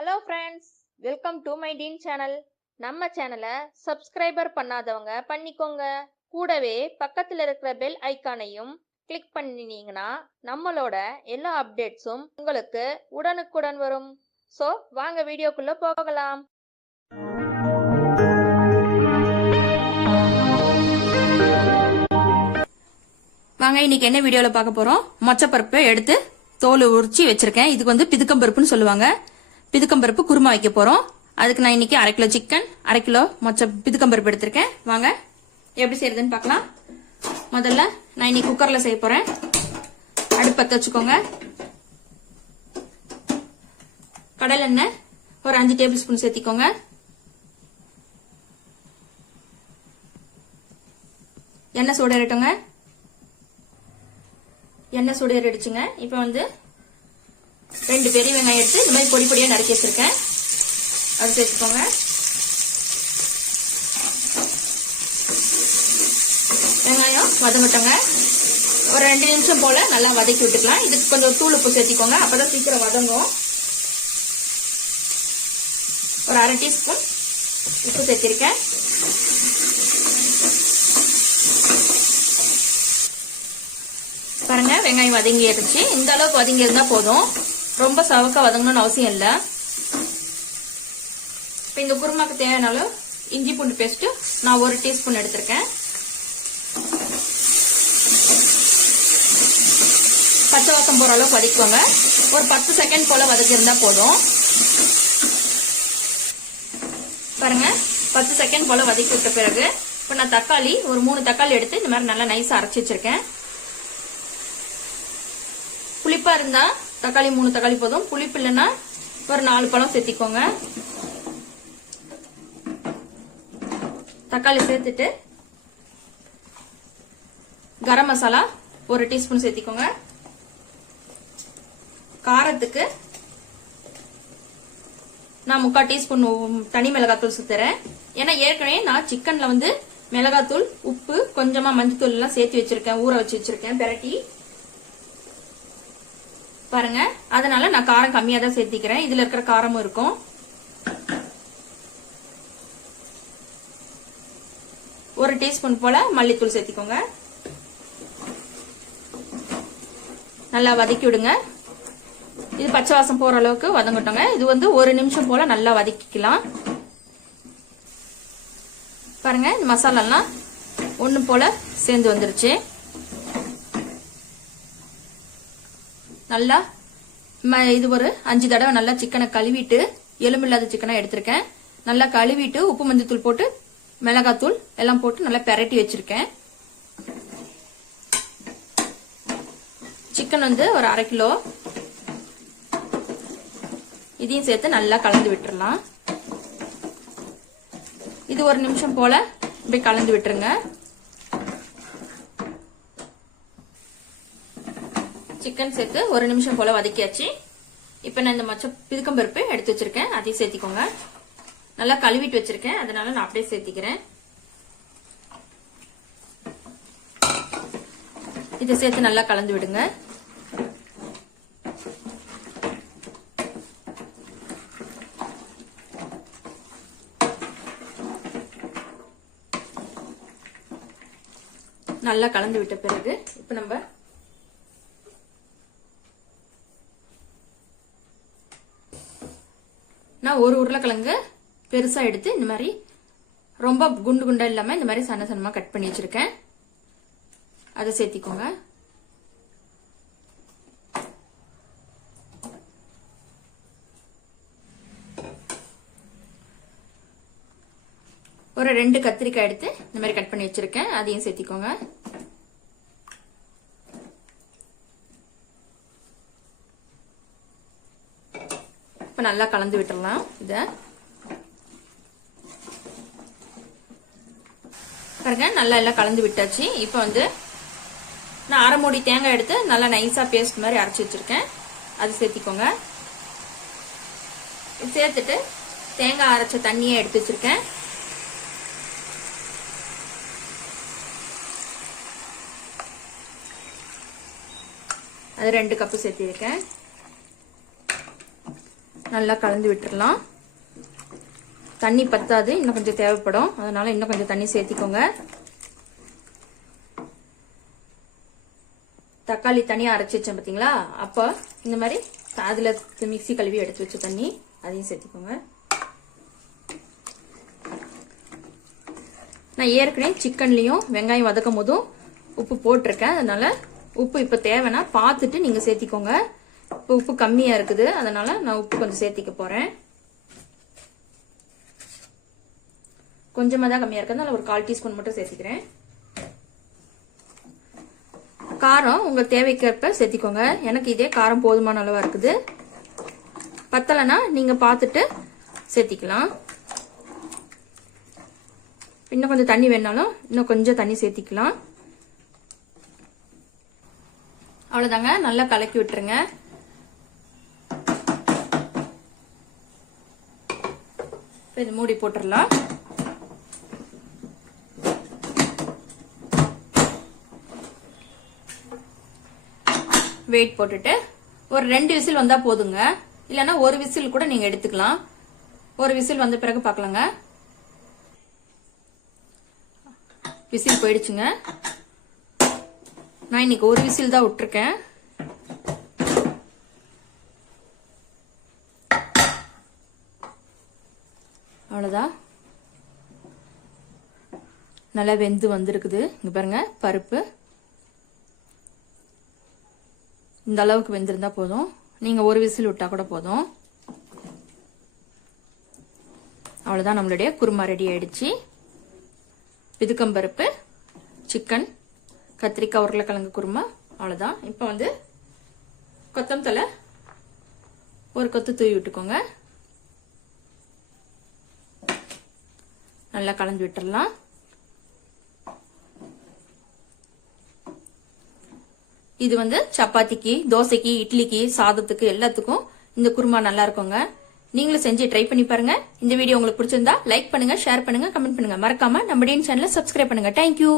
Hello friends welcome to my teen channel நம்ம சேனலை subscriber பண்ணாதவங்க பண்ணிக்கோங்க. கூடவே பக்கத்தில் இருக்கிற பெல் ஐக்கானையும் கிளிக் பண்ணினீங்கன்னா நம்மளோட எல்லா அப்டேட்ஸும் உங்களுக்கு உடனுக்குடன் வரும். ஸோ வாங்க வீடியோக்குள்ளே போகலாம். வாங்க இன்னைக்கு என்ன வீடியோவில் பார்க்க போகிறோம் மொச்சப்பருப்பை எடுத்து தோல் உரிச்சி வச்சிருக்கேன். இதுக்கு வந்து பிதுக்கம்பருப்புன்னு சொல்லுவாங்க. பிதுக்கம்பருப்பு குருமா வைக்க போறோம். அதுக்கு நான் இன்னைக்கு அரை கிலோ சிக்கன் அரை கிலோ மொச்ச பிதுக்கம்பருப்பு எடுத்திருக்கேன். வாங்க எப்படி செய்யறதுன்னு பார்க்கலாம். முதல்ல நான் இன்னைக்கு குக்கர்ல செய்ய போறேன். அடுப்பத்த வச்சுக்கோங்க. கடல் எண்ணெய் ஒரு அஞ்சு டேபிள் ஸ்பூன் சேர்த்திக்கோங்க. எண்ணெய் சூடேறட்டுங்க எண்ணெய் சுடேறிடுச்சுங்க இப்போ வந்து ரெண்டு பெரிய வெங்காயம் எடுத்து இந்த மாதிரி பொடி பொடியாக நறுக்கி வச்சிருக்கேன். அது சேர்த்துக்கோங்க வெங்காயம் வதங்கட்டோங்க. ஒரு ரெண்டு நிமிஷம் போல நல்லா வதக்கி விட்டுக்கலாம். இதுக்கு கொஞ்சம் தூள் உப்பு சேர்த்திக்கோங்க. அப்பதான் சீக்கிரம் வதங்கும். ஒரு அரை டீஸ்பூன் உப்பு சேர்த்திருக்கேன். பாருங்க வெங்காயம் வதங்கி வதங்கிடுச்சு இந்த அளவுக்கு வதங்கி இருந்தா போதும். ரொம்ப சவக்க வதங்கணும்னு அவசியம் இல்லை. இப்போ இந்த குருமாக்கு தேவையான அளவு இஞ்சி பூண்டு பேஸ்ட் நான் ஒரு டீஸ்பூன் எடுத்திருக்கேன். பச்சை வாசம் போற அளவுக்கு வதக்குவாங்க ஒரு பத்து செகண்ட் போல வதக்கிருந்தா போதும். பாருங்க பத்து செகண்ட் போல வதக்கி விட்ட பிறகு இப்போ நான் தக்காளி ஒரு மூணு தக்காளி எடுத்து இந்த மாதிரி நல்லா நைஸாக அரைச்சி வச்சிருக்கேன். புளிப்பா இருந்தா தக்காளி மூணு தக்காளி போதும். புளிப்பு இல்லைன்னா ஒரு நாலு பழம் சேர்த்திக்கோங்க. தக்காளி சேர்த்துட்டு கரம் மசாலா ஒரு டீஸ்பூன் சேர்த்திக்கோங்க. காரத்துக்கு நான் முக்கால் டீஸ்பூன் தனி மிளகாத்தூள் சுத்துறேன். ஏன்னா ஏற்கனவே நான் சிக்கன்ல வந்து மிளகாத்தூள் உப்பு கொஞ்சமா மஞ்சத்தூள் எல்லாம் சேர்த்து வச்சிருக்கேன் ஊற வச்சு வச்சிருக்கேன் பெரட்டி. பாருங்க. அதனால நான் காரம் கம்மியா தான் சேர்த்திக்கிறேன். இதுல இருக்கிற காரமும் இருக்கும். ஒரு டீஸ்பூன் போல மல்லித்தூள் சேர்த்திக்கோங்க. நல்லா வதக்கி விடுங்க. இது பச்சை வாசம் போற அளவுக்கு வதங்கட்டோங்க. இது வந்து ஒரு நிமிஷம் போல நல்லா வதக்கிக்கலாம். பாருங்க இந்த மசாலாலாம் ஒன்று போல சேர்ந்து வந்துருச்சு. நல்லா இது ஒரு அஞ்சு தடவை நல்லா சிக்கனை கழுவிட்டு எலும்பில்லாத சிக்கனை எடுத்திருக்கேன். நல்லா கழுவிட்டு உப்பு மஞ்சத்தூள் போட்டு மிளகாத்தூள் எல்லாம் போட்டு நல்லா பெரட்டி வச்சிருக்கேன். சிக்கன் வந்து ஒரு அரை கிலோ. இதையும் சேர்த்து நல்லா கலந்து விட்டுறலாம். இது ஒரு நிமிஷம் போல இப்படி கலந்து விட்டுருங்க. சிக்கன் சேர்த்து ஒரு நிமிஷம் போல வதக்கியாச்சு. இப்போ நான் இந்த மச்ச பிதுக்கம்பருப்பு எடுத்து வச்சிருக்கேன். அதையும் சேர்த்திக்கோங்க. நல்லா கழுவிட்டு வச்சிருக்கேன். அதனால நான் அப்படியே சேர்த்திக்கிறேன். இதை சேர்த்து நல்லா கலந்து விடுங்க. நல்லா கலந்து விட்ட பிறகு இப்போ நம்ம நான் ஒரு உருளைக்கிழங்கு பெருசாக எடுத்து இந்த மாதிரி ரொம்ப குண்டு குண்டாக இல்லாமல் இந்த மாதிரி சன்ன சன்னமா கட் பண்ணி வச்சிருக்கேன். அதை சேர்த்திக்கோங்க. ஒரு ரெண்டு கத்திரிக்காய் எடுத்து இந்த மாதிரி கட் பண்ணி வச்சிருக்கேன். அதையும் சேர்த்திக்கோங்க. இப்போ நல்லா கலந்து விட்டுடலாம் இதை. பாருங்க நல்லா எல்லாம் கலந்து விட்டாச்சு. இப்போ வந்து நான் அரை மூடி தேங்காய் எடுத்து நல்லா நைஸாக பேஸ்ட் மாதிரி அரைச்சி வச்சிருக்கேன். அது சேர்த்திக்கோங்க. சேர்த்துட்டு தேங்காய் அரைச்ச தண்ணியை எடுத்து வச்சிருக்கேன். அது ரெண்டு கப்பு சேர்த்திருக்கேன். நல்லா கலந்து விட்டுடலாம் தண்ணி பத்தாது இன்னும் கொஞ்சம் தேவைப்படும். அதனால இன்னும் கொஞ்சம் தண்ணி சேர்த்திக்கோங்க. தக்காளி தனியாக அரைச்சி வச்சேன் பார்த்தீங்களா அப்போ இந்த மாதிரி அதில் மிக்ஸி கழுவி எடுத்து வச்ச தண்ணி அதையும் சேர்த்திக்கோங்க. நான் ஏற்கனவே சிக்கன்லேயும் வெங்காயம் வதக்கும் போதும் உப்பு போட்டிருக்கேன். அதனால உப்பு இப்போ தேவைன்னா பார்த்துட்டு நீங்கள் சேர்த்திக்கோங்க. இப்போ உப்பு கம்மியாக இருக்குது. அதனால நான் உப்பு கொஞ்சம் சேர்த்திக்க போகிறேன் கொஞ்சமாக தான் கம்மியாக இருக்கிறதுனால ஒரு கால் டீஸ்பூன் மட்டும் சேர்த்திக்கிறேன். காரம் உங்கள் தேவைக்கேற்ப சேர்த்திக்கோங்க. எனக்கு இதே காரம் போதுமான அளவாக இருக்குது. பத்தலைன்னா நீங்கள் பார்த்துட்டு சேர்த்திக்கலாம். இன்னும் கொஞ்சம் தண்ணி வேணாலும் இன்னும் கொஞ்சம் தண்ணி சேர்த்திக்கலாம். அவ்வளோதாங்க நல்லா கலக்கி விட்டுருங்க. இப்போ இது மூடி போட்டுடலாம் வெயிட் போட்டுட்டு ஒரு ரெண்டு விசில் வந்தா போதுங்க. இல்லைன்னா ஒரு விசில் கூட நீங்க எடுத்துக்கலாம். ஒரு விசில் வந்த பிறகு பார்க்கலாங்க. விசில் போயிடுச்சுங்க. நான் இன்னைக்கு ஒரு விசில் தான் விட்டுருக்கேன். அவ்வளோதான் நல்லா வெந்து வந்திருக்குது. இங்கே பாருங்க பருப்பு. இந்த அளவுக்கு வெந்திருந்தா போதும். நீங்க ஒரு விசில் விட்டா கூட போதும். அவ்வளவுதான் நம்மளுடைய குருமா ரெடி ஆயிடுச்சு. பிதுக்கம்பருப்பு சிக்கன் கத்திரிக்காய் உருளைக்கிழங்கு குருமா அவ்வளோதான் இப்போ வந்து கொத்தம் தலை ஒரு கொத்து தூவி விட்டுக்கோங்க. நல்லா கலந்து விட்டுறலாம். இது வந்து சப்பாத்திக்கு தோசைக்கு இட்லிக்கு சாதத்துக்கு எல்லாத்துக்கும் இந்த குருமா நல்லா இருக்குங்க. நீங்களும் செஞ்சு ட்ரை பண்ணி பாருங்க. இந்த வீடியோ உங்களுக்கு பிடிச்சிருந்தா லைக் பண்ணுங்க ஷேர் பண்ணுங்க கமெண்ட் பண்ணுங்க. மறக்காம நம்ம சேனலை சப்ஸ்கிரைப் பண்ணுங்க. தேங்க்யூ